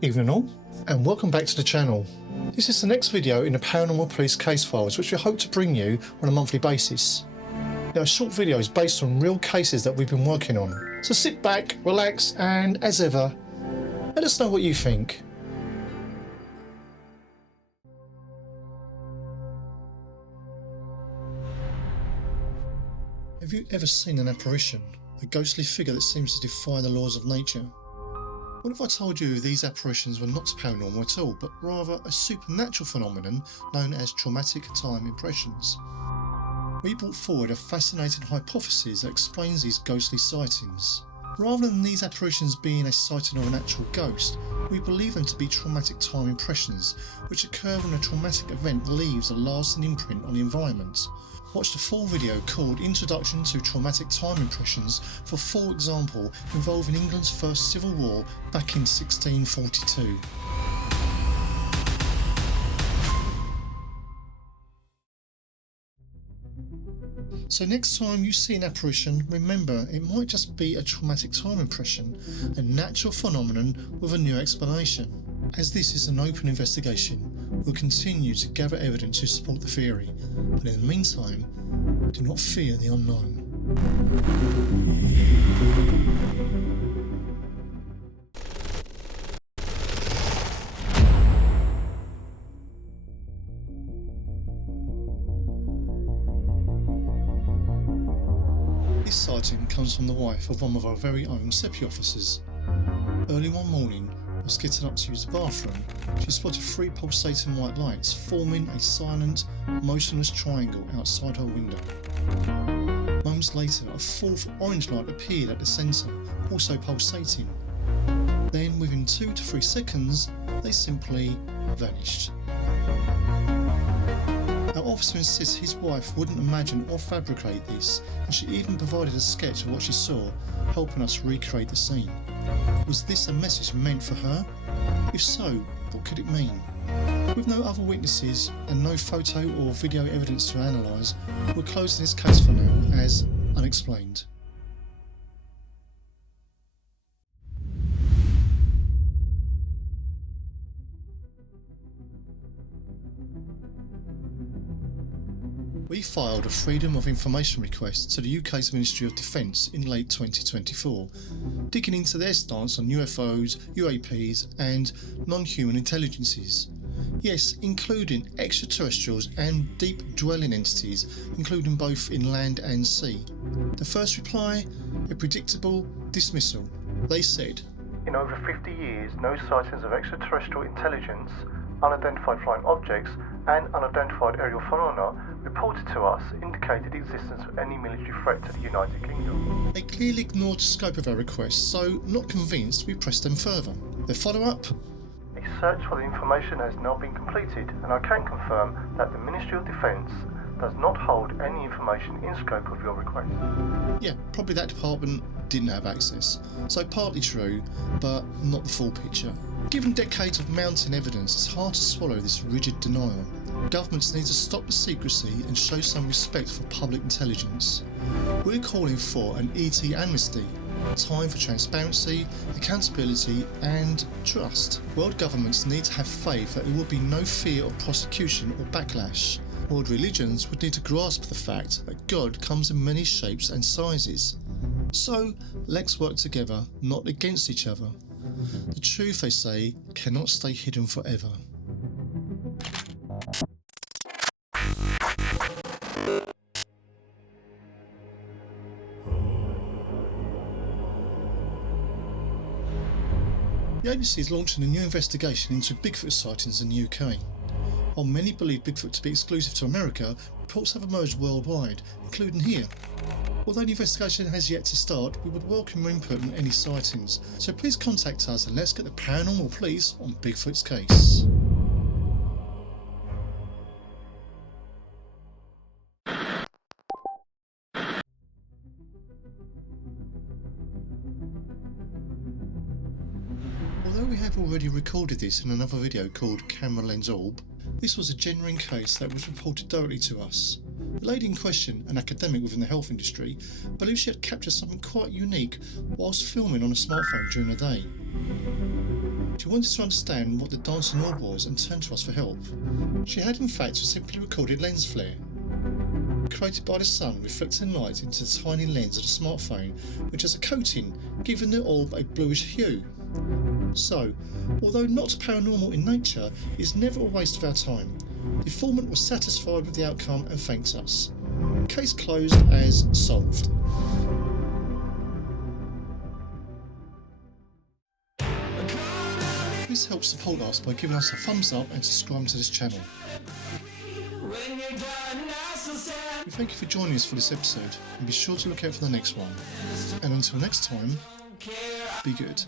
Evening all, and welcome back to the channel. This is the next video in the Paranormal Police case files, which we hope to bring you on a monthly basis. They are short videos based on real cases that we've been working on. So sit back, relax, and as ever, let us know what you think. Have you ever seen an apparition? A ghostly figure that seems to defy the laws of nature? What if I told you these apparitions were not paranormal at all, but rather a supernatural phenomenon known as traumatic time impressions? We brought forward a fascinating hypothesis that explains these ghostly sightings. Rather than these apparitions being a sighting of an actual ghost, we believe them to be traumatic time impressions, which occur when a traumatic event leaves a lasting imprint on the environment. Watch the full video called Introduction to Traumatic Time Impressions for full example involving England's first civil war back in 1642. So next time you see an apparition, remember it might just be a traumatic time impression, a natural phenomenon with a new explanation. As this is an open investigation, we'll continue to gather evidence to support the theory, but in the meantime, do not fear the unknown. This sighting comes from the wife of one of our very own SEPI officers. Early one morning, whilst getting up to use the bathroom, she spotted 3 pulsating white lights forming a silent, motionless triangle outside her window. Moments later, a 4th orange light appeared at the centre, also pulsating. Then, within 2 to 3 seconds, they simply vanished. Our officer insists his wife wouldn't imagine or fabricate this, and she even provided a sketch of what she saw, helping us recreate the scene. Was this a message meant for her? If so, what could it mean? With no other witnesses and no photo or video evidence to analyse, we're closing this case for now as unexplained. We filed a Freedom of Information request to the UK's Ministry of Defence in late 2024, digging into their stance on UFOs, UAPs and non-human intelligences. Yes, including extraterrestrials and deep dwelling entities, including both in land and sea. The first reply, a predictable dismissal. They said, "In over 50 years, no sightings of extraterrestrial intelligence, unidentified flying objects and unidentified aerial phenomena reported to us indicated the existence of any military threat to the United Kingdom." They clearly ignored the scope of our request, so not convinced we pressed them further. Their follow-up? "A search for the information has now been completed, and I can confirm that the Ministry of Defence does not hold any information in scope of your request." Yeah, probably that department didn't have access. So partly true, but not the full picture. Given decades of mounting evidence, it's hard to swallow this rigid denial. Governments need to stop the secrecy and show some respect for public intelligence. We're calling for an ET amnesty, time for transparency, accountability and trust. World governments need to have faith that there will be no fear of prosecution or backlash. World religions would need to grasp the fact that God comes in many shapes and sizes. So let's work together, not against each other. The truth, they say, cannot stay hidden forever. The agency is launching a new investigation into Bigfoot sightings in the UK. While many believe Bigfoot to be exclusive to America, reports have emerged worldwide, including here. Although the investigation has yet to start, we would welcome your input on any sightings, so please contact us and let's get the Paranormal Police on Bigfoot's case. Although we have already recorded this in another video called Camera Lens Orb, this was a genuine case that was reported directly to us. The lady in question, an academic within the health industry, believed she had captured something quite unique whilst filming on a smartphone during the day. She wanted to understand what the dancing all was and turned to us for help. She had in fact simply recorded lens flare, created by the sun reflecting light into the tiny lens of the smartphone, which has a coating, giving the orb a bluish hue. So, although not paranormal in nature, it is never a waste of our time. The informant was satisfied with the outcome and thanked us. Case closed as solved. Please help support us by giving us a thumbs up and subscribing to this channel. We thank you for joining us for this episode, and be sure to look out for the next one. And until next time, be good.